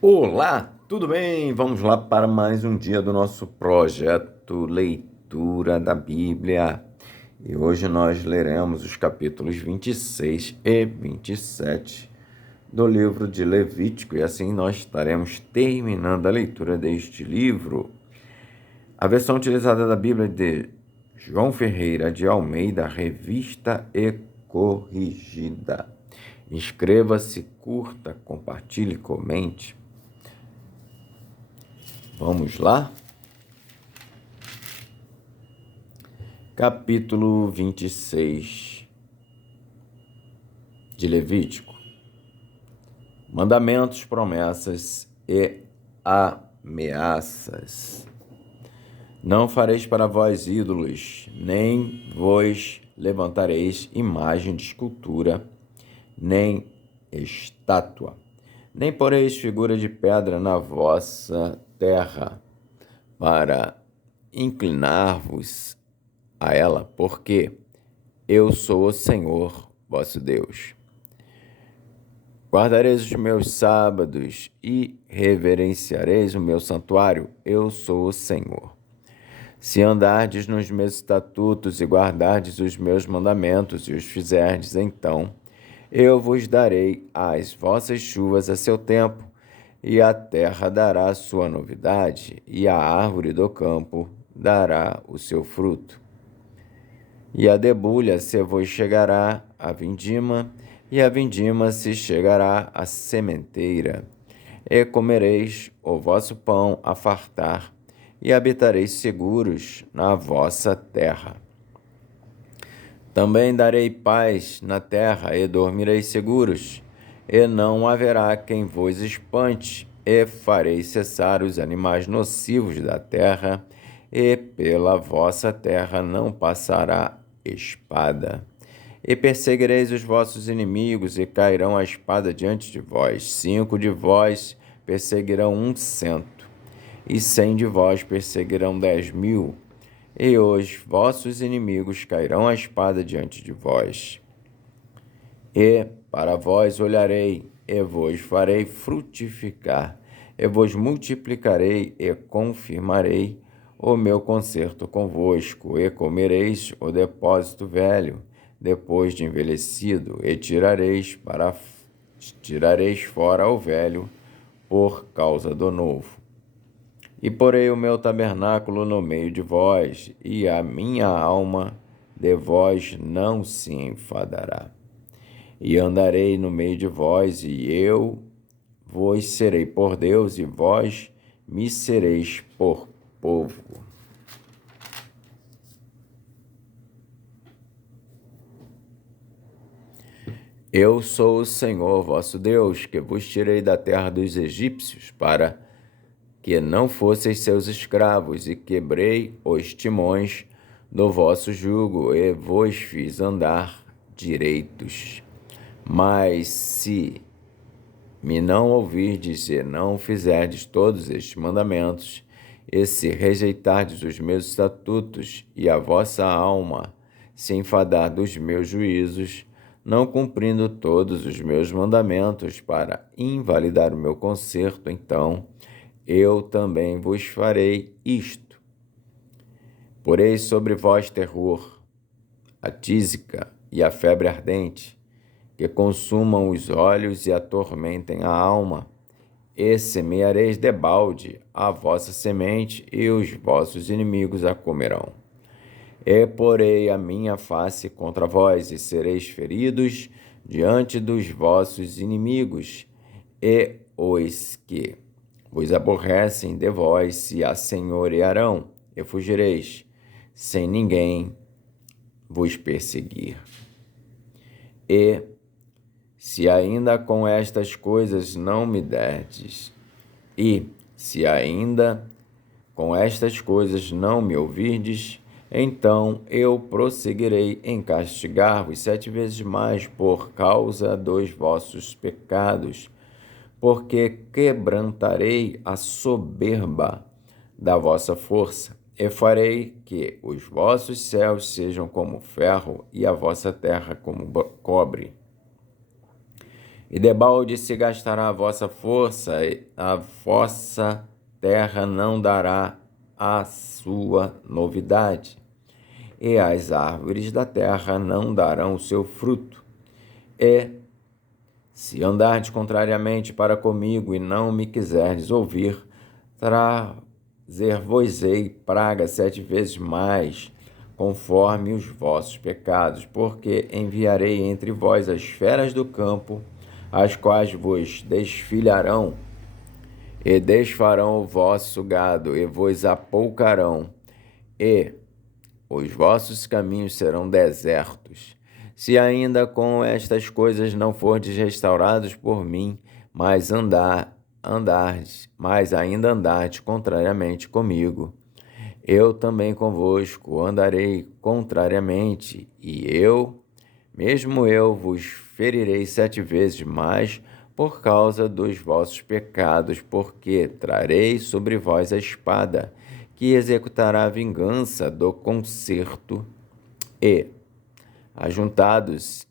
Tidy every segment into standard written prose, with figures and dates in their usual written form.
Olá, tudo bem? Vamos lá para mais um dia do nosso projeto Leitura da Bíblia. E hoje nós leremos os capítulos 26 e 27 do livro de Levítico, e assim nós estaremos terminando a leitura deste livro. A versão utilizada da Bíblia é de João Ferreira de Almeida, revista e corrigida. Inscreva-se, curta, compartilhe, comente. Vamos lá? Capítulo 26 de Levítico. Mandamentos, promessas e ameaças. Não fareis para vós ídolos, nem vos levantareis imagem de escultura, nem estátua, nem poreis figura de pedra na vossa terra, para inclinar-vos a ela, porque eu sou o Senhor vosso Deus. Guardareis os meus sábados e reverenciareis o meu santuário, eu sou o Senhor. Se andardes nos meus estatutos e guardardes os meus mandamentos e os fizerdes, então eu vos darei as vossas chuvas a seu tempo, e a terra dará sua novidade, e a árvore do campo dará o seu fruto. E a debulha se vos chegará a vindima, e a vindima se chegará à sementeira. E comereis o vosso pão a fartar, e habitareis seguros na vossa terra. Também darei paz na terra, e dormireis seguros, e não haverá quem vos espante, e farei cessar os animais nocivos da terra, e pela vossa terra não passará espada. E perseguireis os vossos inimigos, e cairão a espada diante de vós. 5 de vós perseguirão 100, e 100 de vós perseguirão 10.000. E os vossos inimigos cairão a espada diante de vós. E para vós olharei, e vos farei frutificar, e vos multiplicarei, e confirmarei o meu concerto convosco, e comereis o depósito velho, depois de envelhecido, e tirareis fora o velho, por causa do novo. E porei o meu tabernáculo no meio de vós, e a minha alma de vós não se enfadará. E andarei no meio de vós, e eu vos serei por Deus, e vós me sereis por povo. Eu sou o Senhor vosso Deus, que vos tirei da terra dos egípcios, para que não fosseis seus escravos, e quebrei os timões do vosso jugo, e vos fiz andar direitos. Mas se me não ouvirdes e não fizerdes todos estes mandamentos, e se rejeitardes os meus estatutos, e a vossa alma se enfadar dos meus juízos, não cumprindo todos os meus mandamentos para invalidar o meu concerto, então eu também vos farei isto. Porei sobre vós terror, a tísica e a febre ardente, que consumam os olhos e atormentem a alma, e semeareis debalde a vossa semente, e os vossos inimigos a comerão. E porei a minha face contra vós, e sereis feridos diante dos vossos inimigos, e os que vos aborrecem de vós se assenhorearão, e fugireis, sem ninguém vos perseguir. E se ainda com estas coisas não me derdes, e se ainda com estas coisas não me ouvirdes, então eu prosseguirei em castigar-vos 7 vezes mais por causa dos vossos pecados, porque quebrantarei a soberba da vossa força, e farei que os vossos céus sejam como ferro e a vossa terra como cobre. E debalde se gastará a vossa força, e a vossa terra não dará a sua novidade, e as árvores da terra não darão o seu fruto. E, se andardes contrariamente para comigo e não me quiserdes ouvir, trazer-vos-ei praga 7 vezes mais, conforme os vossos pecados, porque enviarei entre vós as feras do campo, as quais vos desfilharão, e desfarão o vosso gado, e vos apoucarão, e os vossos caminhos serão desertos. Se ainda com estas coisas não fordes restaurados por mim, mas ainda andardes contrariamente comigo, eu também convosco andarei contrariamente, e mesmo eu vos ferirei 7 vezes mais por causa dos vossos pecados, porque trarei sobre vós a espada, que executará a vingança do concerto, e, ajuntados,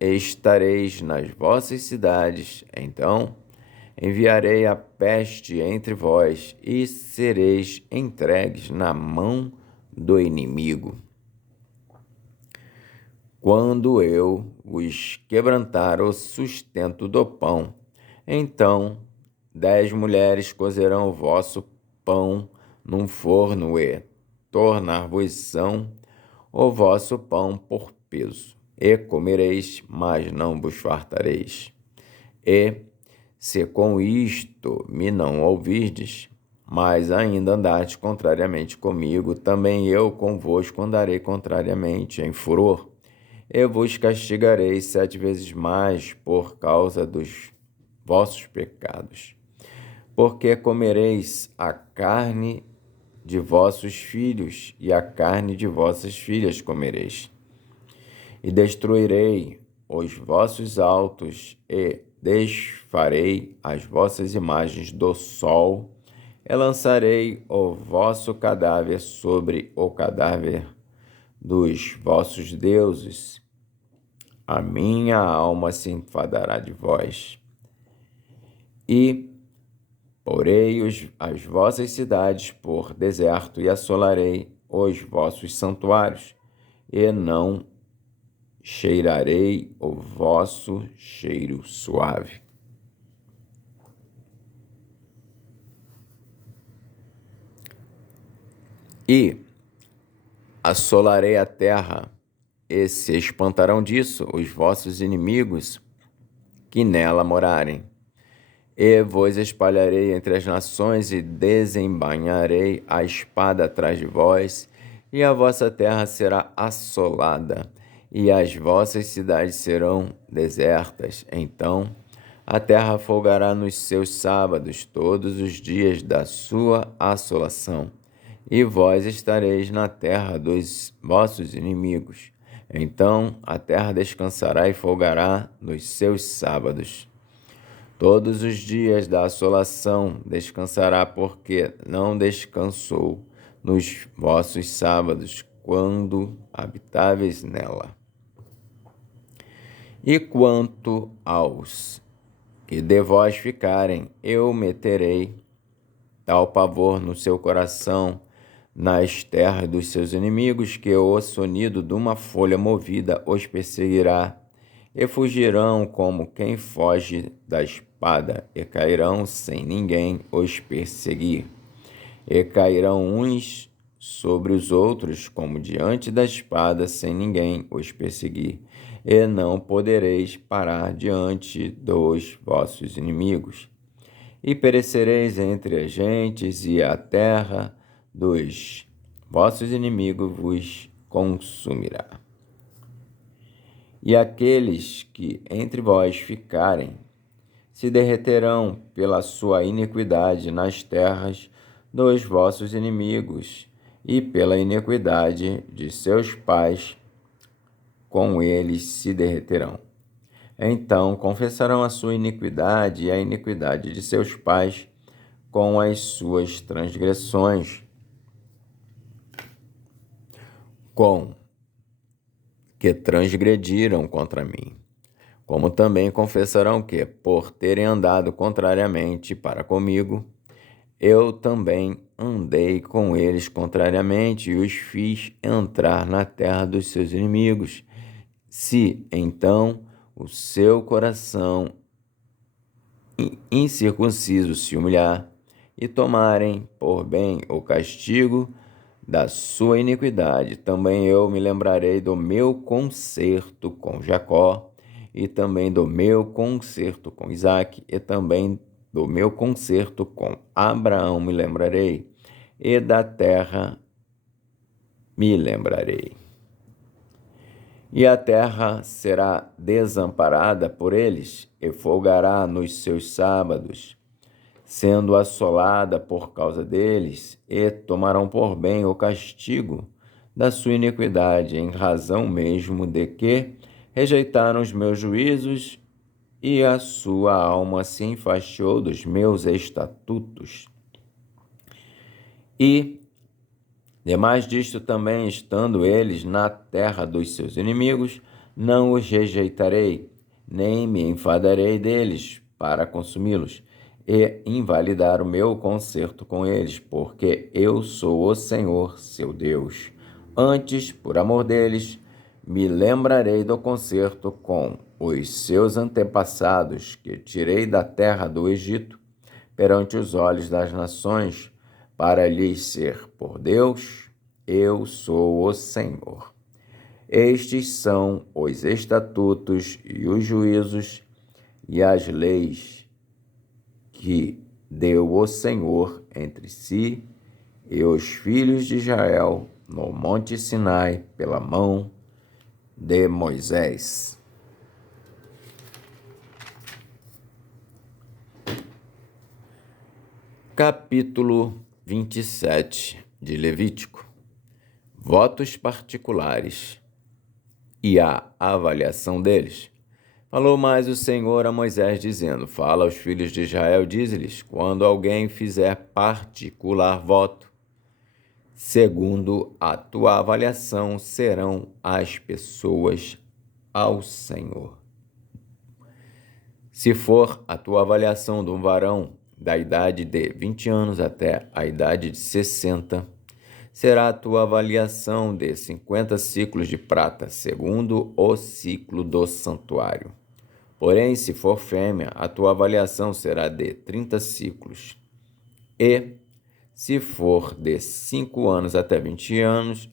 estareis nas vossas cidades. Então enviarei a peste entre vós, e sereis entregues na mão do inimigo. Quando eu vos quebrantar o sustento do pão, então 10 mulheres cozerão o vosso pão num forno, e tornar-vos-ão o vosso pão por peso, e comereis, mas não vos fartareis. E, se com isto me não ouvirdes, mas ainda andardes contrariamente comigo, também eu convosco andarei contrariamente em furor, e vos castigarei 7 vezes mais por causa dos vossos pecados. Porque comereis a carne de vossos filhos, e a carne de vossas filhas comereis. E destruirei os vossos altos, e desfarei as vossas imagens do sol, e lançarei o vosso cadáver sobre o cadáver dos vossos deuses. A minha alma se enfadará de vós. E porei as vossas cidades por deserto, e assolarei os vossos santuários, e não cheirarei o vosso cheiro suave. E assolarei a terra, e se espantarão disso os vossos inimigos que nela morarem. E vos espalharei entre as nações, e desembainharei a espada atrás de vós, e a vossa terra será assolada, e as vossas cidades serão desertas. Então a terra folgará nos seus sábados todos os dias da sua assolação, e vós estareis na terra dos vossos inimigos. Então a terra descansará e folgará nos seus sábados. Todos os dias da assolação descansará, porque não descansou nos vossos sábados, quando habitáveis nela. E quanto aos que de vós ficarem, eu meterei tal pavor no seu coração, nas terras dos seus inimigos, que o sonido de uma folha movida os perseguirá, e fugirão como quem foge da espada, e cairão sem ninguém os perseguir. E cairão uns sobre os outros, como diante da espada, sem ninguém os perseguir. E não podereis parar diante dos vossos inimigos. E perecereis entre as gentes, e a terra dos vossos inimigos vos consumirá. E aqueles que entre vós ficarem se derreterão pela sua iniquidade nas terras dos vossos inimigos, e pela iniquidade de seus pais com eles se derreterão. Então confessarão a sua iniquidade e a iniquidade de seus pais com as suas transgressões, com que transgrediram contra mim. Como também confessarão que, por terem andado contrariamente para comigo, eu também andei com eles contrariamente e os fiz entrar na terra dos seus inimigos. Se, então, o seu coração incircunciso se humilhar e tomarem por bem o castigo da sua iniquidade, também eu me lembrarei do meu concerto com Jacó, e também do meu concerto com Isaque, e também do meu concerto com Abraão me lembrarei, e da terra me lembrarei. E a terra será desamparada por eles, e folgará nos seus sábados, sendo assolada por causa deles, e tomarão por bem o castigo da sua iniquidade, em razão mesmo de que rejeitaram os meus juízos, e a sua alma se enfastiou dos meus estatutos. E, demais disto também, estando eles na terra dos seus inimigos, não os rejeitarei, nem me enfadarei deles para consumi-los, e invalidar o meu concerto com eles, porque eu sou o Senhor, seu Deus. Antes, por amor deles, me lembrarei do concerto com os seus antepassados, que tirei da terra do Egito, perante os olhos das nações, para lhes ser por Deus. Eu sou o Senhor. Estes são os estatutos e os juízos e as leis que deu o Senhor entre si e os filhos de Israel no monte Sinai pela mão de Moisés. Capítulo 27 de Levítico. Votos particulares e a avaliação deles. Falou mais o Senhor a Moisés, dizendo: Fala aos filhos de Israel, dize-lhes: quando alguém fizer particular voto, segundo a tua avaliação serão as pessoas ao Senhor. Se for a tua avaliação de um varão da idade de 20 anos até a idade de 60, será a tua avaliação de 50 ciclos de prata, segundo o ciclo do santuário. Porém, se for fêmea, a tua avaliação será de 30 ciclos. E, se for de 5 anos até 20 anos,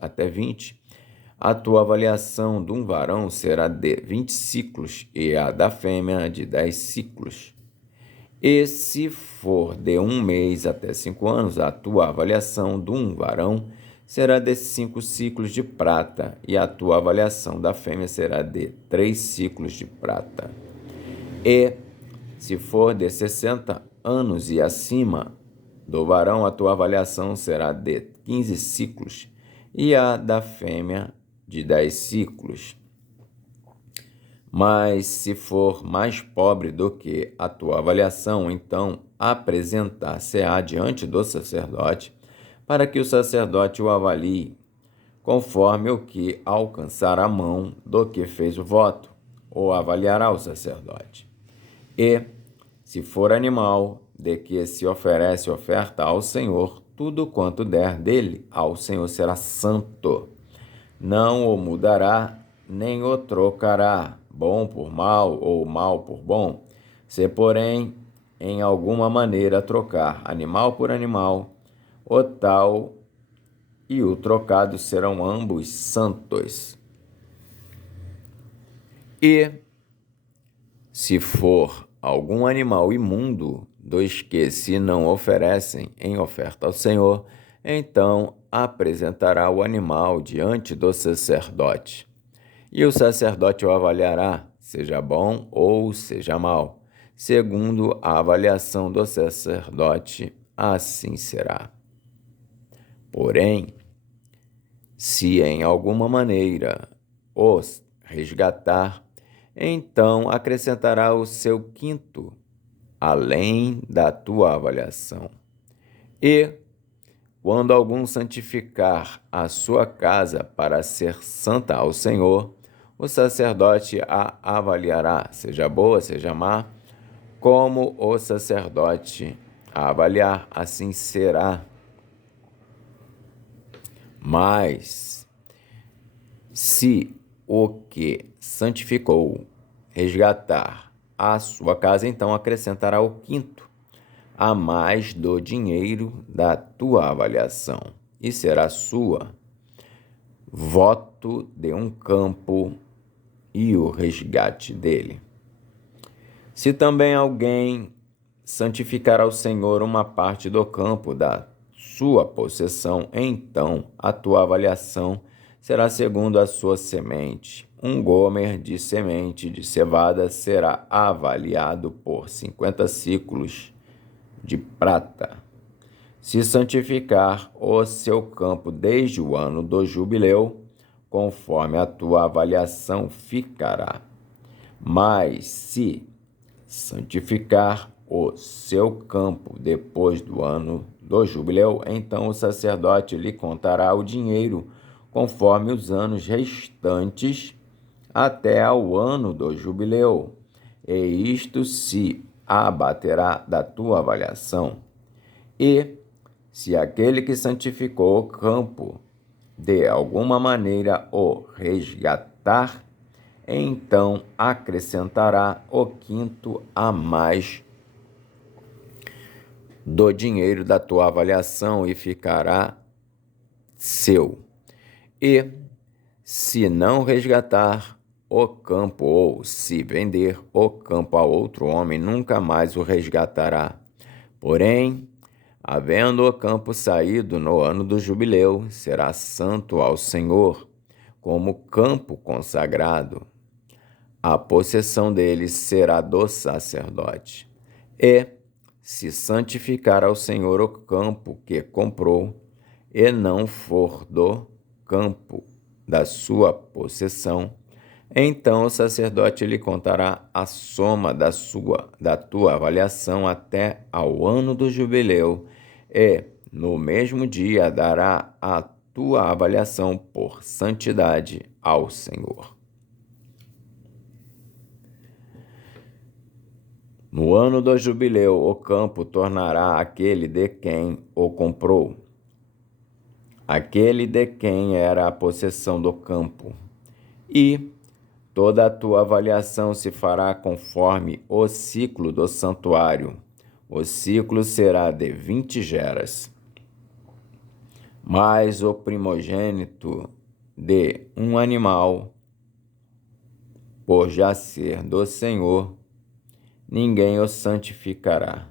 a tua avaliação de um varão será de 20 ciclos e a da fêmea de 10 ciclos. E se for de 1 mês até 5 anos, a tua avaliação de um varão será de 5 ciclos de prata, e a tua avaliação da fêmea será de 3 ciclos de prata. E, se for de 60 anos e acima do varão, a tua avaliação será de 15 ciclos, e a da fêmea de 10 ciclos. Mas, se for mais pobre do que a tua avaliação, então apresentar-se-á diante do sacerdote, para que o sacerdote o avalie, conforme o que alcançar a mão do que fez o voto, ou avaliará o sacerdote. E, se for animal de que se oferece oferta ao Senhor, tudo quanto der dele ao Senhor será santo. Não o mudará, nem o trocará, bom por mal ou mal por bom. Se, porém, em alguma maneira trocar animal por animal, o tal e o trocado serão ambos santos. E, se for algum animal imundo dos que se não oferecem em oferta ao Senhor, então apresentará o animal diante do sacerdote. E o sacerdote o avaliará, seja bom ou seja mau. Segundo a avaliação do sacerdote, assim será. Porém, se em alguma maneira os resgatar, então acrescentará o seu quinto, além da tua avaliação. E, quando algum santificar a sua casa para ser santa ao Senhor, o sacerdote a avaliará, seja boa, seja má, como o sacerdote a avaliar, assim será. Mas, se o que santificou resgatar a sua casa, então acrescentará o quinto a mais do dinheiro da tua avaliação, e será sua voto de um campo e o resgate dele. Se também alguém santificar ao Senhor uma parte do campo da sua possessão, então a tua avaliação será segundo a sua semente. Um gomer de semente de cevada será avaliado por 50 siclos de prata. Se santificar o seu campo desde o ano do jubileu, conforme a tua avaliação ficará. Mas se santificar o seu campo depois do ano do jubileu, então o sacerdote lhe contará o dinheiro conforme os anos restantes até ao ano do jubileu, e isto se abaterá da tua avaliação. E se aquele que santificou o campo de alguma maneira o resgatar, então acrescentará o quinto a mais do dinheiro da tua avaliação e ficará seu. E se não resgatar o campo ou se vender o campo a outro homem, nunca mais o resgatará. Porém, havendo o campo saído no ano do jubileu, será santo ao Senhor, como campo consagrado. A possessão dele será do sacerdote. E, se santificar ao Senhor o campo que comprou, e não for do campo da sua possessão, então o sacerdote lhe contará a soma da tua avaliação até ao ano do jubileu, e no mesmo dia dará a tua avaliação por santidade ao Senhor. No ano do jubileu, o campo tornará aquele de quem o comprou, aquele de quem era a possessão do campo, e toda a tua avaliação se fará conforme o ciclo do santuário. O ciclo será de 20 geras. Mas o primogênito de um animal, por já ser do Senhor, ninguém o santificará.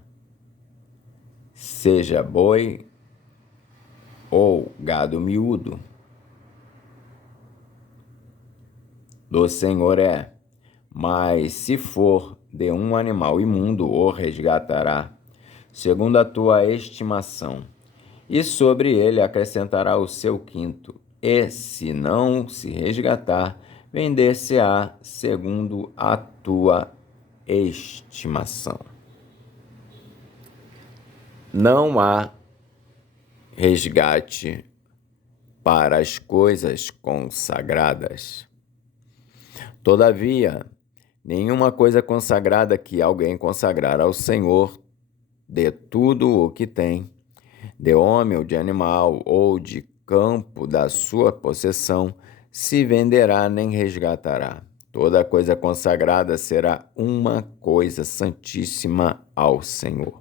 Seja boi ou gado miúdo, do Senhor é. Mas se for de um animal imundo, o resgatará, segundo a tua estimação, e sobre ele acrescentará o seu quinto. E se não se resgatar, vender-se-á segundo a tua estimação. Não há resgate para as coisas consagradas. Todavia, nenhuma coisa consagrada que alguém consagrar ao Senhor, de tudo o que tem, de homem ou de animal ou de campo da sua possessão, se venderá nem resgatará. Toda coisa consagrada será uma coisa santíssima ao Senhor.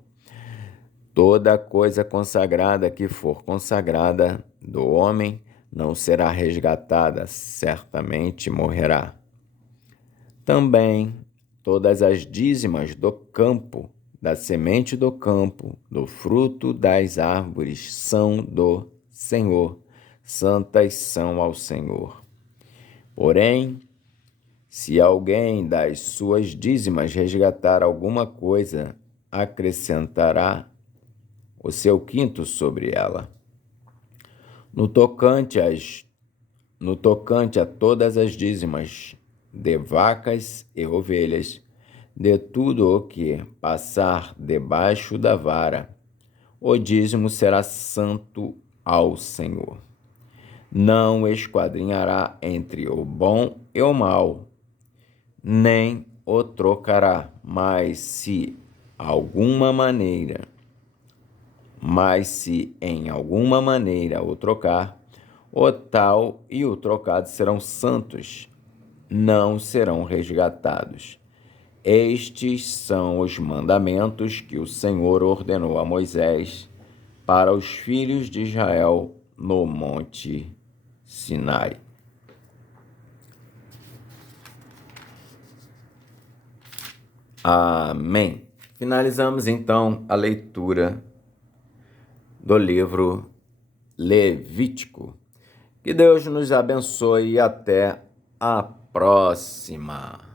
Toda coisa consagrada que for consagrada do homem não será resgatada, certamente morrerá. Também todas as dízimas do campo, da semente do campo, do fruto das árvores, são do Senhor, santas são ao Senhor. Porém, se alguém das suas dízimas resgatar alguma coisa, acrescentará o seu quinto sobre ela. No tocante a todas as dízimas de vacas e ovelhas, de tudo o que passar debaixo da vara, o dízimo será santo ao Senhor. não esquadrinhará entre o bom e o mal, nem o trocará, mas se em alguma maneira o trocar, o tal e o trocado serão santos, não serão resgatados. Estes são os mandamentos que o Senhor ordenou a Moisés para os filhos de Israel no monte Sinai. Amém. Finalizamos então a leitura do livro Levítico. Que Deus nos abençoe e até a próxima.